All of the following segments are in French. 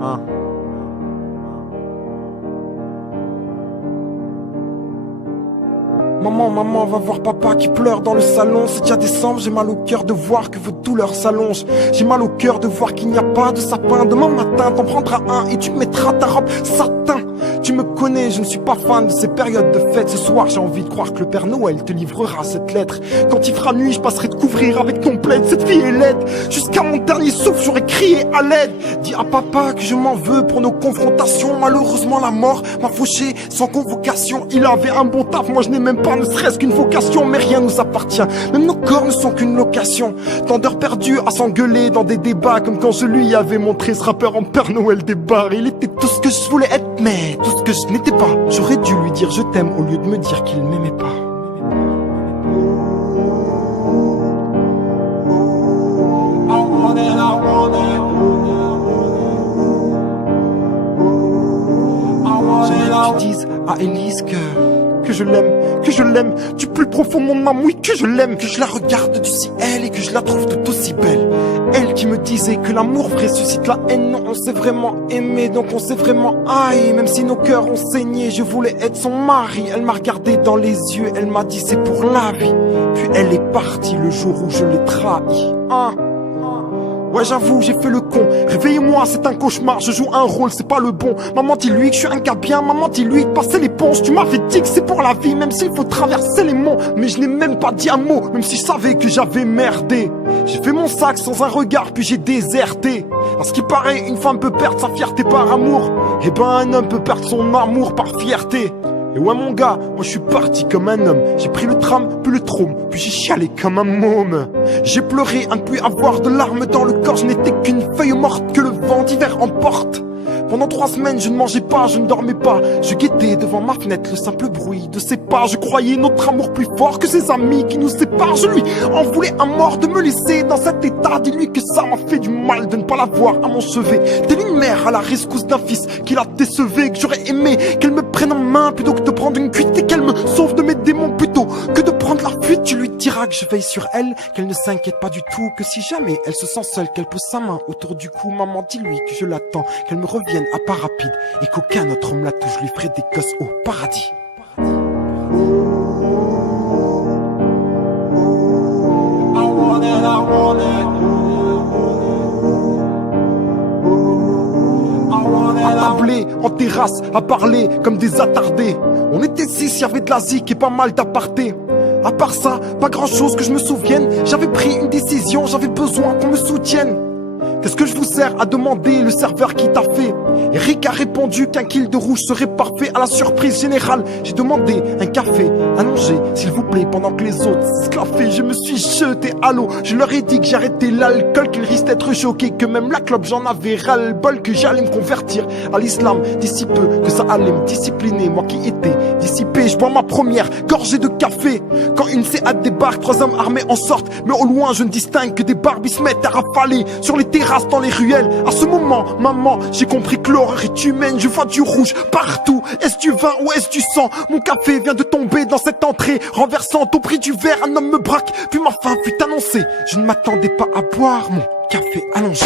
Hein. Maman, maman, va voir papa qui pleure dans le salon. C'est déjà décembre, j'ai mal au cœur de voir que vos douleurs s'allongent. J'ai mal au cœur de voir qu'il n'y a pas de sapin. Demain matin, t'en prendras un et tu mettras ta robe satin. Tu me connais, je ne suis pas fan de ces périodes de fête. Ce soir, j'ai envie de croire que le Père Noël te livrera cette lettre. Quand il fera nuit, je passerai te couvrir avec ton plaid. Cette fille est laide, jusqu'à mon dernier souffle, j'aurais crié à l'aide. Dis à papa que je m'en veux pour nos confrontations. Malheureusement, la mort m'a fauché sans convocation. Il avait un bon taf, moi je n'ai même pas ne serait-ce qu'une vocation. Mais rien nous appartient, même nos corps ne sont qu'une location. Tant d'heures perdues à s'engueuler dans des débats, comme quand je lui avais montré ce rappeur en Père Noël des bars. Il était tout ce que je voulais être, mais tout ce que je n'étais pas. J'aurais dû lui dire je t'aime au lieu de me dire qu'il m'aimait pas. J'aimerais que tu dises à Elise que je l'aime, du plus profond de mon âme, oui que je l'aime, que je la regarde du ciel et que je la trouve tout aussi belle. Elle qui me disait que l'amour vrai suscite la haine. Non, on s'est vraiment aimé, donc on s'est vraiment haï. Même si nos cœurs ont saigné, je voulais être son mari. Elle m'a regardé dans les yeux, elle m'a dit c'est pour la vie. Puis elle est partie le jour où je l'ai trahi. Ouais, j'avoue, j'ai fait le con. Réveillez-moi, c'est un cauchemar. Je joue un rôle, c'est pas le bon. Maman, dis-lui que je suis un gars bien. Maman, dis-lui de passer l'éponge. Tu m'avais dit que c'est pour la vie, même s'il faut traverser les monts. Mais je n'ai même pas dit un mot, même si je savais que j'avais merdé. J'ai fait mon sac sans un regard, puis j'ai déserté. À ce qui paraît, une femme peut perdre sa fierté par amour. Et ben, un homme peut perdre son amour par fierté. Et ouais mon gars, moi je suis parti comme un homme. J'ai pris le tram, puis le trône, puis j'ai chialé comme un môme. J'ai pleuré à ne plus avoir de larmes dans le corps. Je n'étais qu'une feuille morte que le vent d'hiver emporte. Pendant 3 semaines je ne mangeais pas, je ne dormais pas. Je guettais devant ma fenêtre le simple bruit de ses pas. Je croyais notre amour plus fort que ses amis qui nous séparent. Je lui en voulais à mort de me laisser dans cet état. Dis-lui que ça m'a fait du mal de ne pas l'avoir à mon chevet. Telle une mère à la rescousse d'un fils qui la décevait. Que j'aurais aimé qu'elle me prenne en main plutôt que de prendre une cuite. Et qu'elle me sauve de mes démons plutôt que de prendre la fuite. Tu lui diras que je veille sur elle, qu'elle ne s'inquiète pas du tout. Que si jamais elle se sent seule, qu'elle pose sa main autour du cou. Maman, dis-lui que je l'attends, qu'elle me revienne à pas rapide et qu'aucun autre homme la touche. Je lui ferai des gosses au paradis. À tabler, en terrasse, à parler comme des attardés. On était 6, y'avait de la zik et pas mal d'apartés. À part ça, pas grand chose que je me souvienne. J'avais pris une décision, j'avais besoin qu'on me soutienne. Qu'est-ce que je vous sers à demander le serveur qui t'a fait? Eric a répondu qu'un kill de rouge serait parfait. À la surprise générale, j'ai demandé un café allongé, s'il vous plaît, pendant que les autres s'esclaffaient. Je me suis jeté à l'eau, je leur ai dit que j'arrêtais l'alcool, qu'ils risquent d'être choqués, que même la clope j'en avais ras-le-bol, que j'allais me convertir à l'islam d'ici peu, que ça allait me discipliner. Moi qui étais dissipé, je bois ma première gorgée de café. Quand une C4 débarque, 3 hommes armés en sortent, mais au loin je ne distingue que des barbes se mettent à rafaler sur les terrasses, dans les ruelles. À ce moment, maman, j'ai compris que l'horreur est humaine. Je vois du rouge partout. Est-ce du vin ou est-ce du sang? Mon café vient de tomber dans cette entrée, renversant au prix du verre. Un homme me braque, puis ma fin fut annoncée. Je ne m'attendais pas à boire mon café allongé.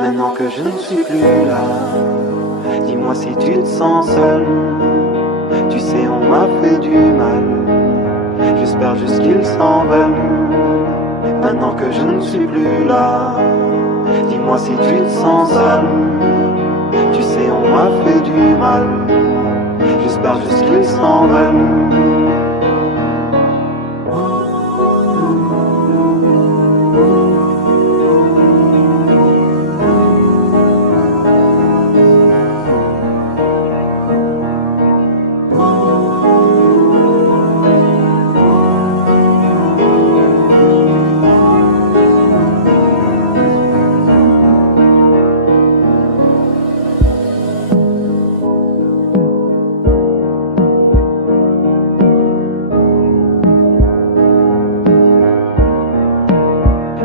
Maintenant que je ne suis plus là, dis-moi si tu te sens seul. Tu sais, on m'a fait du mal. J'espère juste qu'ils s'en veulent. Maintenant que je ne suis plus là, dis-moi si tu te sens seul. Tu sais, on m'a fait du mal. J'espère juste qu'ils s'en veulent.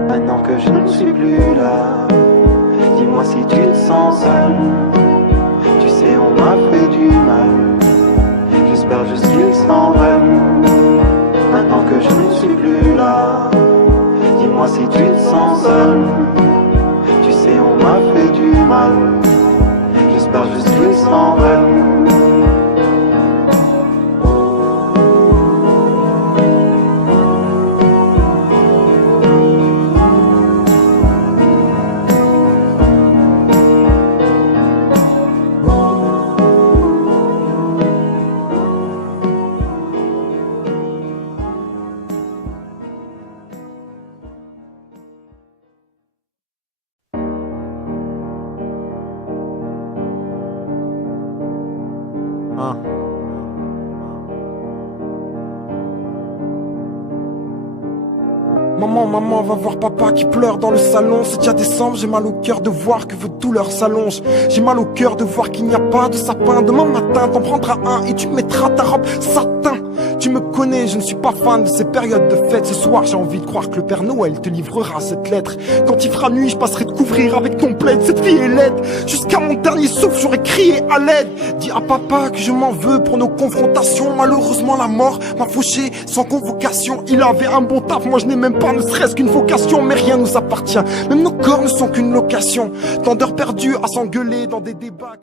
Maintenant que je ne suis plus là, dis-moi si tu te sens seul. Tu sais, on m'a fait du mal. J'espère juste qu'ils s'en veulent. Maintenant que je ne suis plus là, dis-moi Dis-moi si tu te sens seul. Tu sais on m'a fait du mal. J'espère juste qu'ils s'en veulent. Hein. Maman, va voir papa qui pleure dans le salon. C'est déjà décembre, j'ai mal au cœur de voir que vos douleurs s'allongent. J'ai mal au cœur de voir qu'il n'y a pas de sapin. Demain matin, t'en prendras un et tu mettras ta robe satin. Tu me connais, je ne suis pas fan de ces périodes de fête. Ce soir, j'ai envie de croire que le Père Noël te livrera cette lettre. Quand il fera nuit, je passerai te couvrir avec ton plaid. Cette fille est laide, jusqu'à mon dernier souffle, j'aurais crié à l'aide. Dis à papa que je m'en veux pour nos confrontations. Malheureusement, la mort m'a fauché sans convocation. Il avait un bon taf, moi je n'ai même pas ne serait-ce qu'une vocation. Mais rien nous appartient, même nos corps ne sont qu'une location. Tant d'heures perdues à s'engueuler dans des débats.